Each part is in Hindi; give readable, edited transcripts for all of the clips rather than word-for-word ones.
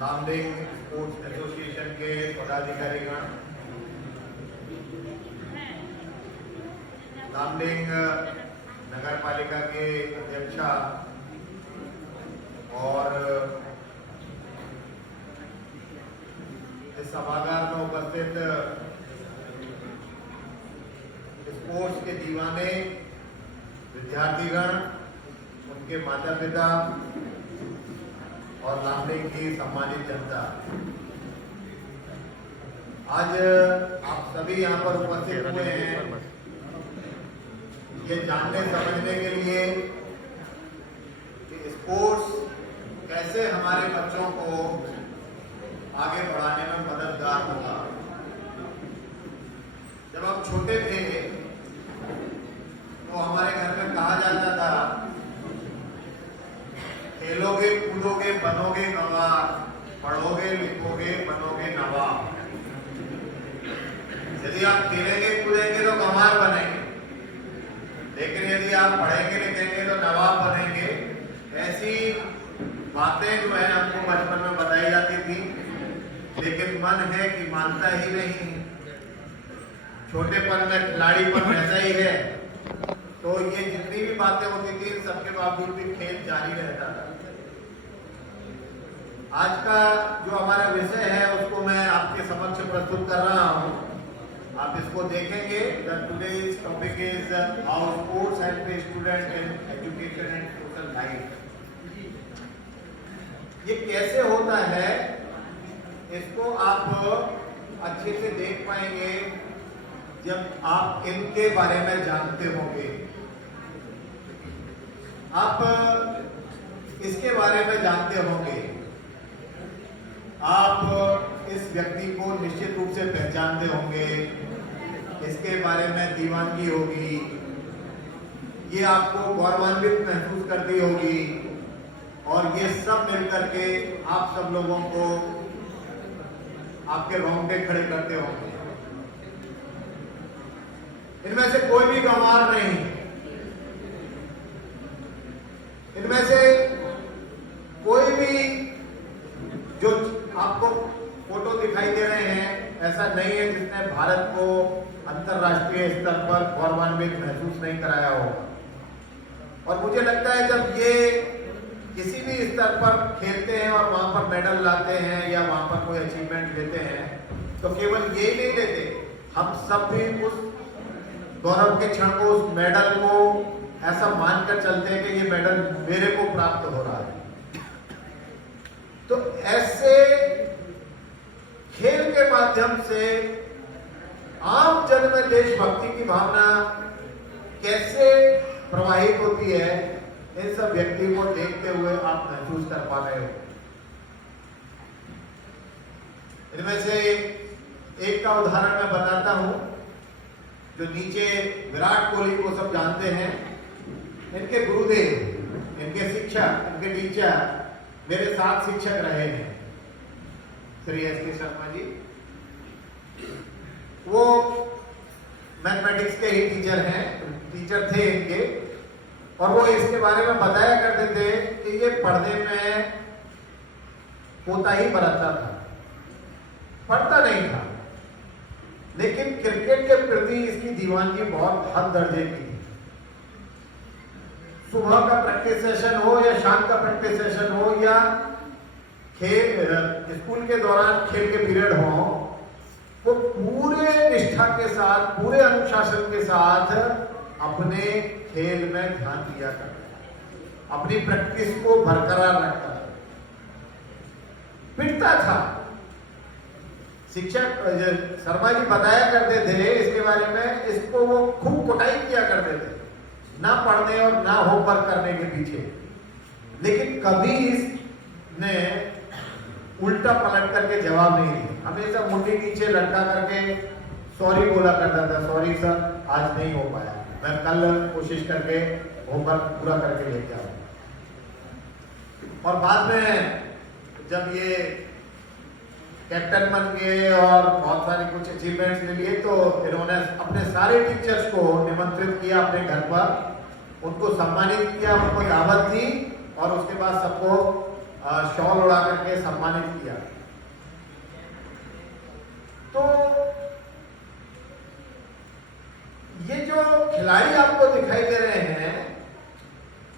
नामदेव स्पोर्ट्स एसोसिएशन के पदाधिकारीगण, नामदेव नगर पालिका के अध्यक्षा और इस सभागार में उपस्थित स्पोर्ट्स के दीवाने, विद्यार्थीगण, उनके माता पिता और नामदेव की सम्मानित जनता, आज आप सभी यहाँ पर उपस्थित हुए हैं ये जानने समझने के लिए कि स्पोर्ट्स कैसे हमारे बच्चों को आगे बढ़ाने में मददगार होगा। जब हम छोटे थे तो हमारे घर में कहा जाता था, खेलोगे कूदोगे बनोगे गंवार, पढ़ोगे लिखोगे बनोगे नवाब। यदि आप खेलेंगे कूदेंगे तो गंवार बनेंगे, लेकिन यदि आप पढ़ेंगे लिखेंगे तो नवाब बनेंगे। ऐसी बातें जो है हमको बचपन में बताई जाती थी, लेकिन मन है कि मानता ही नहीं। छोटेपन में खिलाड़ीपन ऐसा ही है। तो ये जितनी भी बातें होती थी, सबके बावजूद भी खेल जारी रहता था। आज का जो हमारा विषय है उसको मैं आपके समक्ष प्रस्तुत कर रहा हूँ। आप इसको देखेंगे। Today's topic is how sports help a student in education and social life. ये कैसे होता है इसको आप अच्छे से देख पाएंगे जब आप इनके बारे में जानते होंगे। आप इसके बारे में जानते होंगे, आप इस व्यक्ति को निश्चित रूप से पहचानते होंगे, इसके बारे में दीवानगी होगी, ये आपको गौरवान्वित महसूस करती होगी और ये सब मिलकर के आप सब लोगों को आपके रोंगटे खड़े करते होंगे। इनमें से कोई भी गंवार नहीं, इनमें से कोई भी जो आपको फोटो दिखाई दे रहे हैं ऐसा नहीं है जिसने भारत को अंतरराष्ट्रीय स्तर पर गौरवान्वित महसूस नहीं कराया होगा। और मुझे लगता है जब ये किसी भी स्तर पर खेलते हैं और वहां पर मेडल लाते हैं या वहां पर कोई अचीवमेंट लेते हैं, तो केवल ये नहीं लेते, हम सब भी उस गौरव के क्षण को, उस मेडल को ऐसा मानकर चलते हैं कि ये मेडल मेरे को प्राप्त हो रहा है। तो ऐसे खेल के माध्यम से आम जन में देशभक्ति की भावना कैसे प्रवाहित होती है, इन सब व्यक्ति को देखते हुए आप महसूस कर पा रहे हो। इनमें से एक का उदाहरण मैं बताता हूं। जो नीचे विराट कोहली को सब जानते हैं, इनके गुरुदेव, इनके शिक्षक, इनके टीचर मेरे साथ शिक्षक रहे हैं, श्री एस.के. शर्मा जी। वो मैथमेटिक्स के ही टीचर थे इनके, और वो इसके बारे में बताया करते थे कि ये पढ़ने में कोताही बरतता था, पढ़ता नहीं था, लेकिन क्रिकेट के प्रति इसकी दीवानगी बहुत हद दर्जे की थी। सुबह का प्रैक्टिस सेशन हो या शाम का प्रैक्टिस सेशन हो या खेल स्कूल के दौरान खेल के पीरियड हो, वो पूरे निष्ठा के साथ, पूरे अनुशासन के साथ अपने खेल में ध्यान दिया करता, अपनी प्रैक्टिस को बरकरार रखता, पिटता था। शिक्षक शर्मा जी बताया करते थे इसके बारे में, इसको वो खूब कुटाई किया करते थे, ना पढ़ने और ना होमवर्क करने के पीछे। लेकिन कभी इसने उल्टा पलट करके जवाब नहीं दिया, हमेशा मुंडी नीचे लटका करके सॉरी बोला करता था, सॉरी सर आज नहीं हो पाया, मैं कल कोशिश करके होमवर्क पूरा करके लेके आऊंगा। और बाद में जब ये कैप्टन बन गए और बहुत सारे कुछ अचीवमेंट्स ले लिए, तो इन्होंने अपने सारे टीचर्स को निमंत्रित किया अपने घर पर, उनको सम्मानित किया, उनको दावत दी और उसके बाद सबको शॉल उड़ा करके सम्मानित किया। तो ये जो खिलाड़ी आपको दिखाई दे रहे हैं,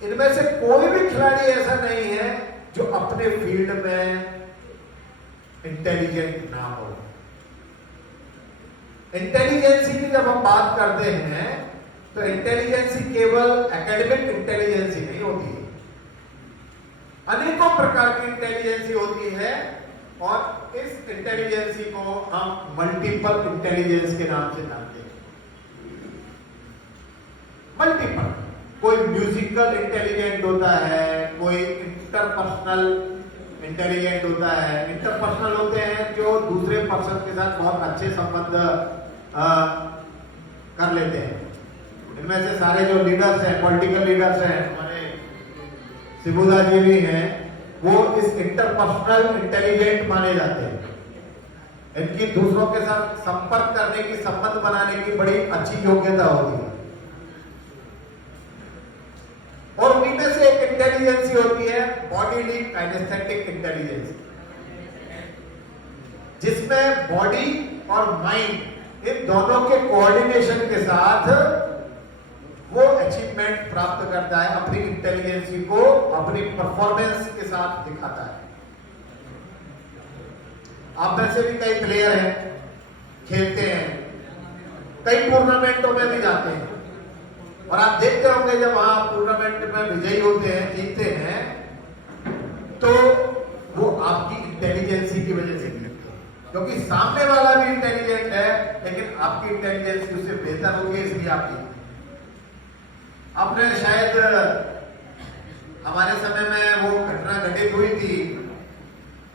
इनमें से कोई भी खिलाड़ी ऐसा नहीं है जो अपने फील्ड में इंटेलिजेंट ना हो। इंटेलिजेंसी की जब हम बात करते हैं तो इंटेलिजेंसी केवल एकेडमिक इंटेलिजेंसी नहीं होती है, अनेकों प्रकार की इंटेलिजेंसी होती है और इस इंटेलिजेंसी को हम मल्टीपल इंटेलिजेंस के नाम से जानते हैं। मल्टीपल, कोई म्यूजिकल इंटेलिजेंट होता है, कोई इंटरपर्सनल इंटेलिजेंट होता है। इंटरपर्सनल होते हैं जो दूसरे पर्सन के साथ बहुत अच्छे संबंध कर लेते हैं। इनमें से सारे जो लीडर्स हैं, पॉलिटिकल लीडर्स हैं, हमारे शिबूदा जी भी हैं, वो इस इंटरपर्सनल इंटेलिजेंट माने जाते हैं। इनकी दूसरों के साथ संपर्क करने की, संबंध बनाने की बड़ी अच्छी योग्यता होती है। और उन्हीं में से एक इंटेलिजेंसी होती है बॉडीली काइनेस्थेटिक इंटेलिजेंस, जिसमें बॉडी और माइंड इन दोनों के कोऑर्डिनेशन के साथ वो अचीवमेंट प्राप्त करता है, अपनी इंटेलिजेंसी को अपनी परफॉर्मेंस के साथ दिखाता है। आप में से भी कई प्लेयर हैं, खेलते हैं, कई टूर्नामेंटों में भी जाते हैं, और आप देखते होंगे जब आप टूर्नामेंट में विजयी होते हैं, जीतते हैं, तो वो आपकी इंटेलिजेंसी की वजह से जीतते हैं, क्योंकि सामने वाला भी इंटेलिजेंट है, लेकिन आपकी इंटेलिजेंसी उससे बेहतर होगी, इसलिए आप जीतते हैं। आपने शायद हमारे समय में वो घटना घटित हुई थी,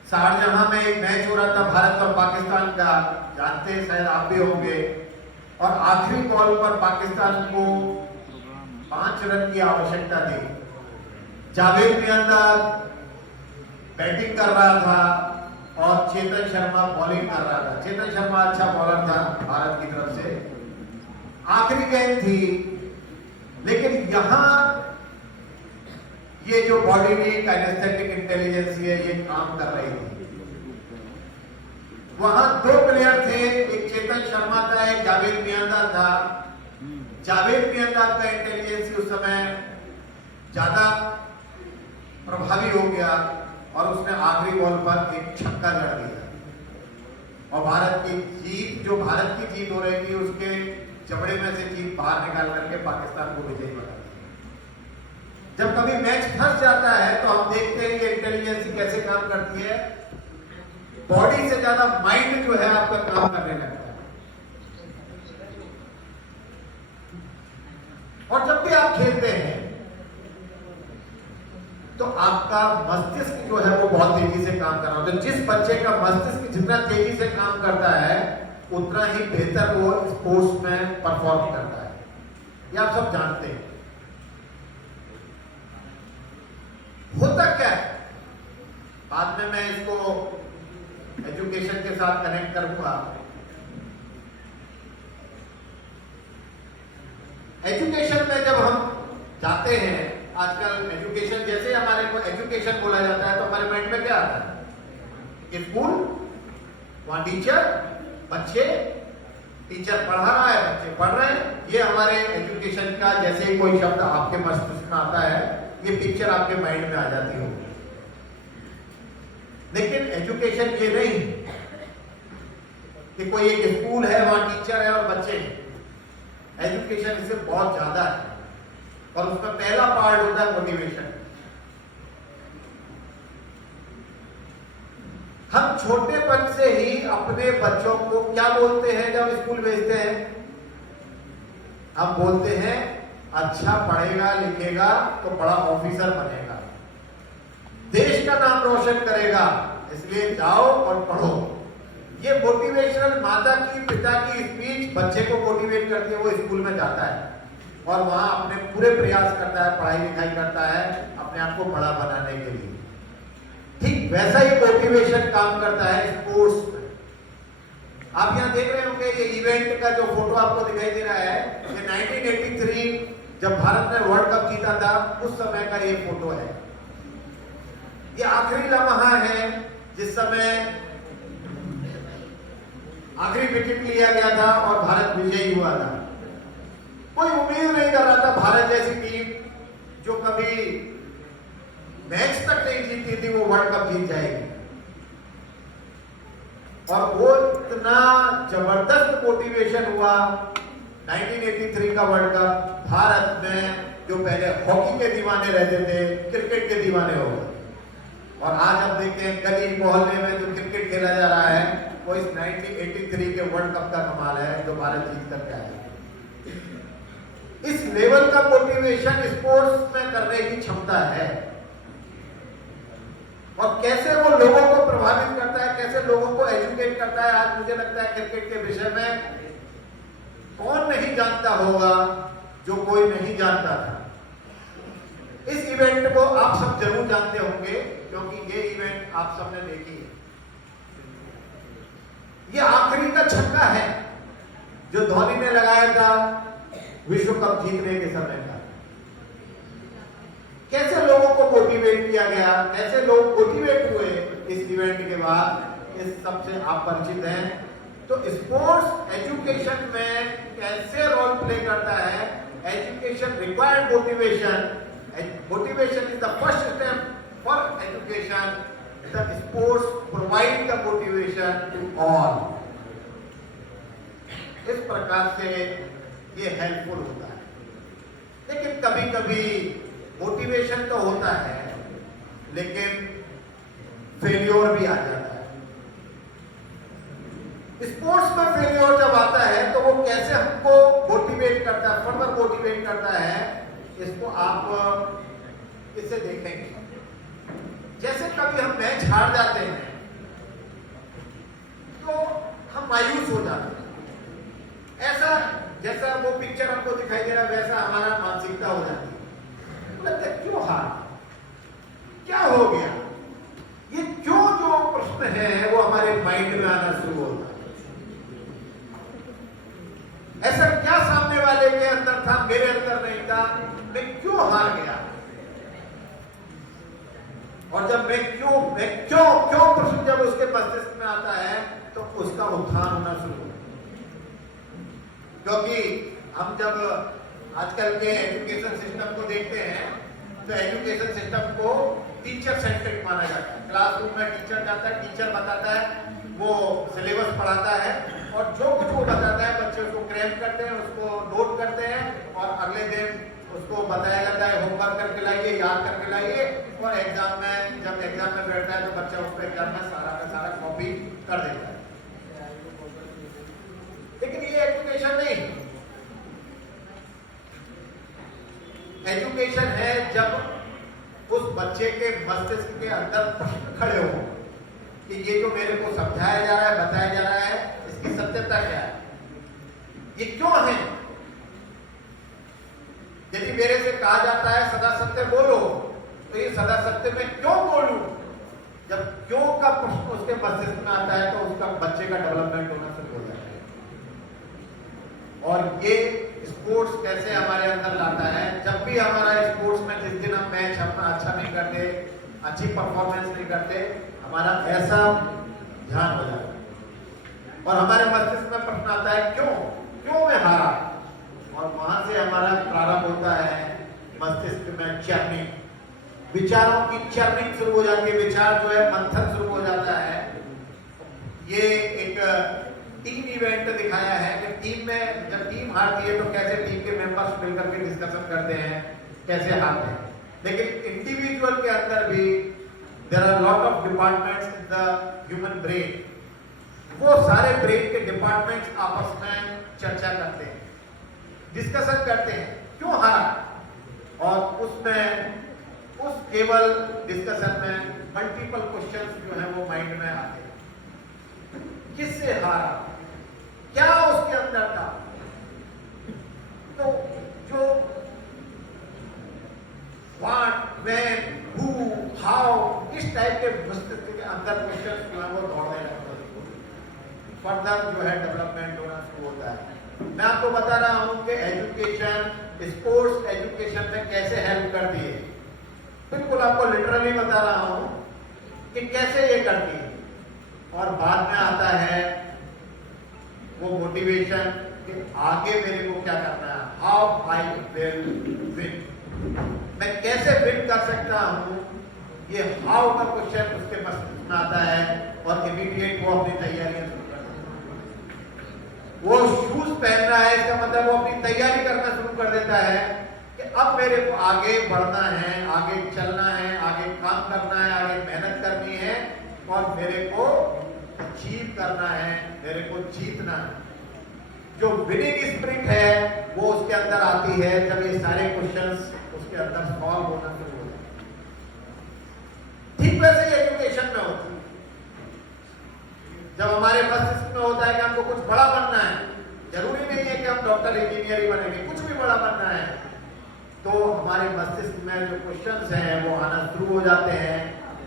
शारजाह में एक मैच हो रहा था भारत और पाकिस्तान का, जानते हैं शायद आप भी होंगे, और आखिरी बॉल पर पाकिस्तान को 5 रन की आवश्यकता थी। जावेद मियांदाद बैटिंग कर रहा था और चेतन शर्मा बॉलिंग कर रहा था। चेतन शर्मा अच्छा बॉलर था भारत की तरफ से, आखिरी गेंद थी, लेकिन यहां ये जो बॉडीली काइनेस्थेटिक इंटेलिजेंस है ये काम कर रही थी। वहां 2 प्लेयर थे, एक चेतन शर्मा था, एक जावेद मियांदाद था। जावेद मियांदाद का इंटेलिजेंस उस समय ज्यादा प्रभावी हो गया और उसने आखिरी बॉल पर एक छक्का जड़ दिया और भारत की जीत, जो भारत की जीत हो रही थी, उसके जबड़े में से जीत बाहर निकाल करके पाकिस्तान को विजयी बना दिया। जब कभी मैच फंस जाता है तो हम देखते हैं कि इंटेलिजेंस कैसे काम करती है, बॉडी से ज्यादा माइंड जो है आपका काम करने लगता है। और जब भी आप खेलते हैं तो आपका मस्तिष्क जो है वो बहुत तेजी से काम कर रहा होता है। जिस बच्चे का मस्तिष्क जितना तेजी से काम करता है उतना ही बेहतर वो स्पोर्ट्स में परफॉर्म करता है, ये आप सब जानते हैं। होता क्या है, बाद में मैं इसको एजुकेशन के साथ कनेक्ट करूंगा। एजुकेशन में जब हम जाते हैं, आजकल एजुकेशन, जैसे हमारे को एजुकेशन बोला जाता है तो हमारे माइंड में क्या आता है? स्कूल, वहां टीचर, बच्चे, टीचर पढ़ा रहा है, बच्चे पढ़ रहे हैं, ये हमारे एजुकेशन का, जैसे ही कोई शब्द आपके मस्तिष्क में आता है ये पिक्चर आपके माइंड में आ जाती हो। लेकिन एजुकेशन ये नहीं कि कोई एक स्कूल है, वहां टीचर है और बच्चे हैं। एजुकेशन इससे बहुत ज्यादा है और उसका पहला पार्ट होता है मोटिवेशन। हम छोटेपन से ही अपने बच्चों को क्या बोलते हैं जब स्कूल भेजते हैं? हम बोलते हैं अच्छा पढ़ेगा लिखेगा तो बड़ा ऑफिसर बनेगा, देश का नाम रोशन करेगा, इसलिए जाओ और पढ़ो। ये मोटिवेशनल माता की, पिता की स्पीच बच्चे को मोटिवेट करती है। वो स्कूल में जाता है और वहां अपने पूरे प्रयास करता है, पढ़ाई लिखाई करता है अपने आप को बड़ा बनाने के लिए। ठीक वैसा ही मोटिवेशन काम करता है स्पोर्ट्स में। आप यहां देख रहे होंगे ये इवेंट का जो फोटो आपको दिखाई दे रहा है, ये 1983 जब भारत ने वर्ल्ड कप जीता था उस समय का ये फोटो है। ये आखिरी लम्हा है जिस समय आखिरी विकेट लिया गया था और भारत विजयी हुआ था। कोई उम्मीद नहीं कर रहा था भारत जैसी टीम जो कभी मैच तक नहीं जीती थी वो वर्ल्ड कप जीत जाएगी। और वो इतना जबरदस्त मोटिवेशन हुआ 1983 का वर्ल्ड कप। भारत में जो पहले हॉकी के दीवाने रहते थे क्रिकेट के दीवाने हो गए। और आज आप देखें गली मोहल्ले में जो क्रिकेट खेला जा रहा है वो इस 1983 के वर्ल्ड कप का कमाल है जो भारत जीत करके आया। इस लेवल का मोटिवेशन स्पोर्ट्स में करने की क्षमता है। और कैसे वो लोगों को प्रभावित करता है, कैसे लोगों को एजुकेट करता है। आज मुझे लगता है क्रिकेट के विषय में कौन नहीं जानता होगा जो कोई नहीं जानता था। इस इवेंट को आप सब जरूर जानते होंगे क्योंकि ये इवेंट आप सबने देखी है। ये आखिरी का छक्का है जो धोनी ने लगाया था विश्व कप जीतने के समय का। कैसे लोगों को मोटिवेट किया गया, कैसे लोग मोटिवेट हुए इस इवेंट के बाद, इस सबसे आप परिचित हैं। तो स्पोर्ट्स एजुकेशन में कैसे रोल प्ले करता है। Education required motivation. Motivation is the first step for education. The sports provide the motivation to all. इस प्रकार से ये हेल्पफुल होता है। लेकिन कभी कभी मोटिवेशन तो होता है लेकिन फेल्योर भी आ जाता है। स्पोर्ट्स में फेल्योर जब आता है तो वो कैसे हमको मोटिवेट करता है, फर्दर मोटिवेट करता है, इसको आप इससे देखेंगे। जैसे कभी हम मैच हार जाते हैं तो हम मायूस हो जाते हैं। ऐसा जैसा वो पिक्चर हमको दिखाई दे रहा है वैसा हमारा मानसिकता हो जाती है। लगता है क्यों हार, क्या हो गया, ये क्यों जो प्रश्न है वो हमारे माइंड में आना शुरू होता है। ऐसा क्या सामने वाले के अंदर था मेरे अंदर नहीं था, मैं क्यों हार गया। और जब मैं क्यों प्रश्न जब उसके मस्तिष्क में आता है तो उसका उत्थान होना शुरू होता है। क्योंकि हम जब आजकल के एजुकेशन सिस्टम को देखते हैं तो एजुकेशन सिस्टम को टीचर सेंट्रिक माना जाता है। क्लासरूम में टीचर जाता है, टीचर बताता है, वो सिलेबस पढ़ाता है और जो कुछ वो बताता है बच्चे उसको क्रैम करते हैं, उसको नोट करते हैं और अगले दिन उसको बताया जाता है होमवर्क करके लाइए, याद करके लाइए। और एग्जाम में जब एग्जाम में बैठता है तो बच्चा उसको एग्जाम में सारा का सारा कॉपी कर देता है। लेकिन ये एजुकेशन नहीं। एजुकेशन है जब उस बच्चे के मस्तिष्क के अंदर प्रश्न खड़े हो कि ये जो मेरे को समझाया जा रहा है, बताया जा रहा है, इसकी सत्यता क्या है, ये क्यों है। यदि मेरे से कहा जाता है सदा सत्य बोलो तो ये सदा सत्य में क्यों बोलूं। जब क्यों का प्रश्न उसके मस्तिष्क में आता है तो उसका बच्चे का डेवलपमेंट होना शुरू हो जाता है। और ये स्पोर्ट्स कैसे हमारे अंदर लाता है। जब भी हमारा स्पोर्ट्स में जिस दिन हम मैच अपना अच्छा नहीं करते, अच्छी परफॉर्मेंस नहीं करते, हमारा ऐसा ध्यान हो जाता है और हमारे मस्तिष्क में प्रश्न आता है क्यों मैं हारा। और वहां से हमारा प्रारंभ होता है मस्तिष्क में चर्निंग, विचारों की चर्निंग शुरू हो जाती है। विचार जो है मंथन शुरू हो जाता है। ये एक टीम इवेंट दिखाया है कि टीम में जब टीम हारती है तो कैसे टीम के मेंबर्स मिलकर के डिस्कशन करते हैं, कैसे हारते हैं। लेकिन इंडिविजुअल के अंदर भी there are lot of departments in the human brain. वो सारे ब्रेन के डिपार्टमेंट्स आपस में चर्चा करते हैं, डिस्कशन करते हैं क्यों हारा। और उसमें उस केवल डिस्कशन में मल्टीपल क्वेश्चंस जो है वो माइंड में आते हैं। किससे हारा, क्या उसके अंदर था। तो जो व्हाट, व्हेन, हु, हाउ, इस टाइप के मस्तिष्क के अंदर क्वेश्चन जो है वो दौड़ने लगते हैं। फर्दर जो है डेवलपमेंट होना शुरू होता है। मैं आपको बता रहा हूं कि एजुकेशन, स्पोर्ट्स एजुकेशन में कैसे हेल्प करती है। बिल्कुल आपको लिटरली बता रहा हूं कि कैसे ये करती है, और बाद में आता है वो मोटिवेशन कि आगे मेरे को क्या करना है, हाउ आई विल विन, मैं कैसे विन कर सकता हूं, ये हाउ का क्वेश्चन उसके मस्तिष्क में आता है और इमीडिएट वो अपनी तैयारियां शुरू कर देता है। वो शूज पहन रहा है, इसका मतलब वो अपनी तैयारी करना शुरू कर देता है कि अब मेरे को आगे बढ़ना है, आगे चलना है, आगे काम करना है, आगे मेहनत करनी है और मेरे को अचीव करना है, मेरे को जीतना है। जो विनिंग स्पिरिट है वो उसके अंदर आती है जब ये सारे क्वेश्चंस उसके अंदर सॉल्व होना शुरू हो जाए। ठीक वैसे ही एजुकेशन में होता है, जब हमारे मस्तिष्क में होता है कि हमको कुछ बड़ा बनना है, जरूरी नहीं है कि हम डॉक्टर इंजीनियर ही बनेंगे, कुछ भी बड़ा बनना है, तो हमारे मस्तिष्क में जो क्वेश्चंस हैं वो आना शुरू हो जाते हैं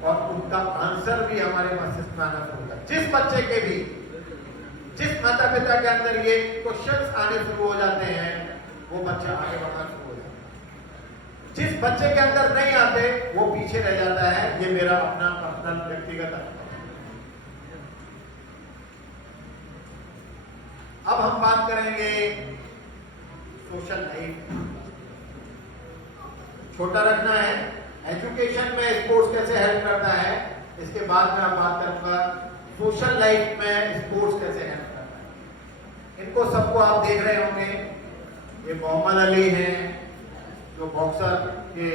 और उनका आंसर भी हमारे मस्तिष्क में आना शुरू होता है। जिस बच्चे के भी, जिस माता पिता के अंदर ये क्वेश्चंस आने शुरू हो जाते हैं वो बच्चा आगे बढ़ना शुरू हो जाता है। जिस बच्चे के अंदर नहीं आते वो पीछे रह जाता है। ये मेरा अपना पर्सनल व्यक्तिगत अनुभव। अब हम बात करेंगे सोशल लाइफ। छोटा रखना है, एजुकेशन में स्पोर्ट्स कैसे हेल्प करता है, इसके बाद में आप बात करूंगा सोशल लाइफ में स्पोर्ट्स कैसे हेल्प करता है। इनको सबको आप देख रहे होंगे, ये मोहम्मद अली हैं जो बॉक्सर के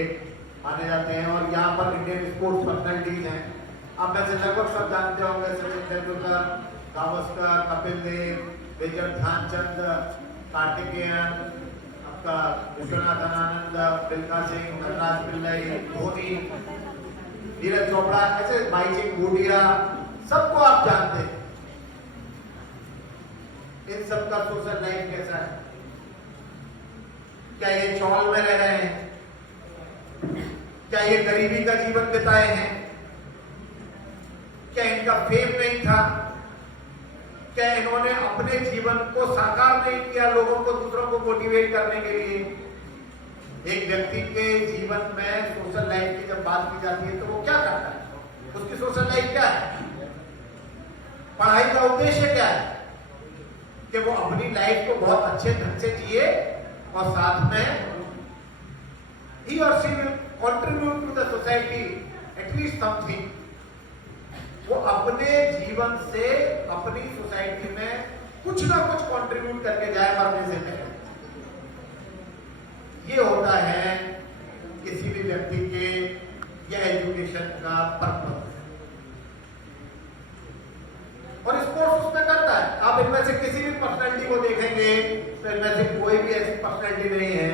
माने जाते हैं और यहाँ पर इंडियन स्पोर्ट्स पर्सनैलिटीज हैं। आप में से लगभग सब जानते होंगे सचिन तेंदुलकर, गावस्कर, कपिल देव, मेजर ध्यानचंद, कार्तिकेयन, आपका विश्वनाथन आनंद, मिल्खा सिंह, नटराज पिल्लई, धोनी, नीरज चोपड़ा, ऐसे भाईचुंग भूटिया, सबको आप जानते हैं। इन सबका सोशल लाइफ कैसा है? क्या ये चौल में रह रहे हैं? क्या ये गरीबी का जीवन बिताए हैं? क्या इनका फेम नहीं था? क्या इन्होंने अपने जीवन को साकार नहीं किया लोगों को, दूसरों को मोटिवेट करने के लिए? एक व्यक्ति के जीवन में सोशल लाइफ की जब बात की जाती है तो वो क्या करता है? उसकी सोशल लाइफ क्या है? पढ़ाई का उद्देश्य क्या है? कि वो अपनी लाइफ को बहुत अच्छे ढंग से जिए और साथ में he or she will contribute to the society at least something. वो अपने जीवन से अपनी सोसाइटी में कुछ ना कुछ कंट्रीब्यूट करके जाए मरने से पहले। ये होता है किसी भी व्यक्ति के या एजुकेशन का पर्पस। और स्पोर्ट्स उसमें करता है। आप इनमें से किसी भी पर्सनैलिटी को देखेंगे तो इनमें से कोई भी ऐसी पर्सनैलिटी नहीं है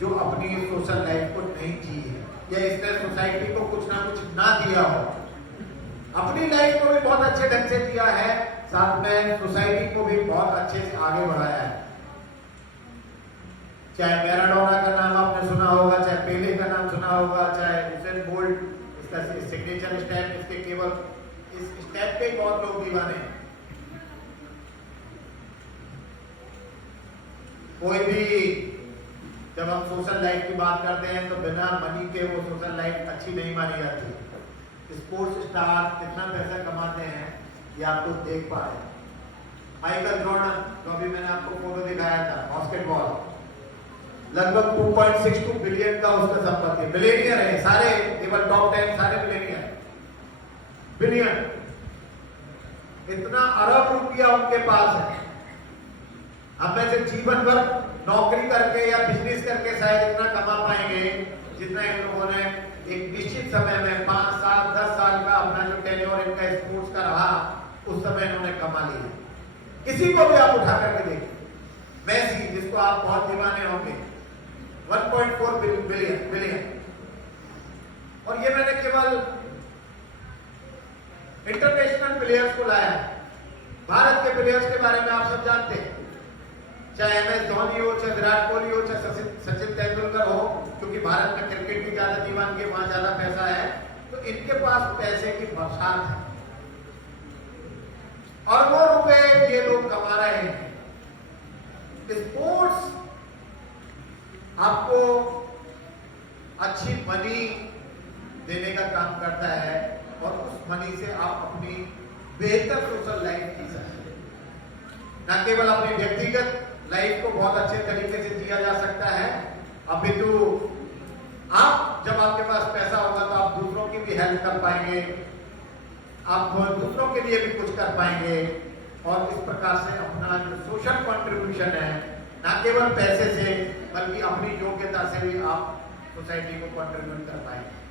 जो अपनी सोशल लाइफ को नहीं जी है या इसने सोसाइटी को कुछ ना कुछ ना दिया हो। अपनी लाइफ को भी बहुत अच्छे ढंग से दिया है, साथ में सोसाइटी को भी बहुत अच्छे से आगे बढ़ाया है। चाहे मैराडोना का नाम आपने सुना होगा, चाहे पेले का नाम सुना होगा, चाहे हुसैन बोल्ट, इसका सिग्नेचर स्टेप, इसके केवल इस स्टेप पे बहुत लोग दीवाने हैं। कोई भी जब हम सोशल लाइफ की बात करते हैं तो बिना मनी के वो सोशल लाइफ अच्छी नहीं मानी जाती। स्पोर्ट्स स्टार कितना पैसा कमाते हैं ये आप लोग देख पा रहे हैं। माइकल जॉर्डन, जो अभी मैंने आपको फोटो दिखाया था, बास्केटबॉल, लगभग 2.62 बिलियन का उसका संपत्ति, बिलियनियर है सारे, केवल टॉप 10 सारे बिलियनियर, बिलियन, इतना अरब रुपया उनके पास है। अब में से जीवन भर नौकरी करके या बिजनेस करके शायद इतना कमा पाएंगे जितना इन लोगों ने एक निश्चित समय में 5 साल 10 साल का अपना जो टेन्योर इनका स्पोर्ट्स का रहा उस समय इन्होंने कमा लिया। किसी को भी आप उठा करके देखिए, मेसी जिसको आप बहुत दीवाने होंगे, 1.4 बिलियन। और ये मैंने केवल इंटरनेशनल प्लेयर्स को लाया है। भारत के प्लेयर्स के बारे में आप सब जानते हैं, चाहे MS धोनी हो, चाहे विराट कोहली हो, चाहे सचिन तेंदुलकर हो, क्योंकि भारत में क्रिकेट की ज्यादा दीवानगी है, वहां ज्यादा पैसा है, तो इनके पास पैसे की बरसात है और वो रुपए ये लोग कमा रहे हैं। स्पोर्ट्स आपको अच्छी मनी देने का काम करता है और उस मनी से आप अपनी बेहतर सोशल लाइफ जी सकते हैं। न केवल अपनी व्यक्तिगत लाइफ को बहुत अच्छे तरीके से जिया जा सकता है, अपितु आप जब आपके पास पैसा होगा तो आप दूसरों की भी हेल्प कर पाएंगे, आप दूसरों के लिए भी कुछ कर पाएंगे और इस प्रकार से अपना जो सोशल कंट्रीब्यूशन है न केवल पैसे से बल्कि अपनी योग्यता से भी आप सोसाइटी को कंट्रीब्यूट कर पाएंगे।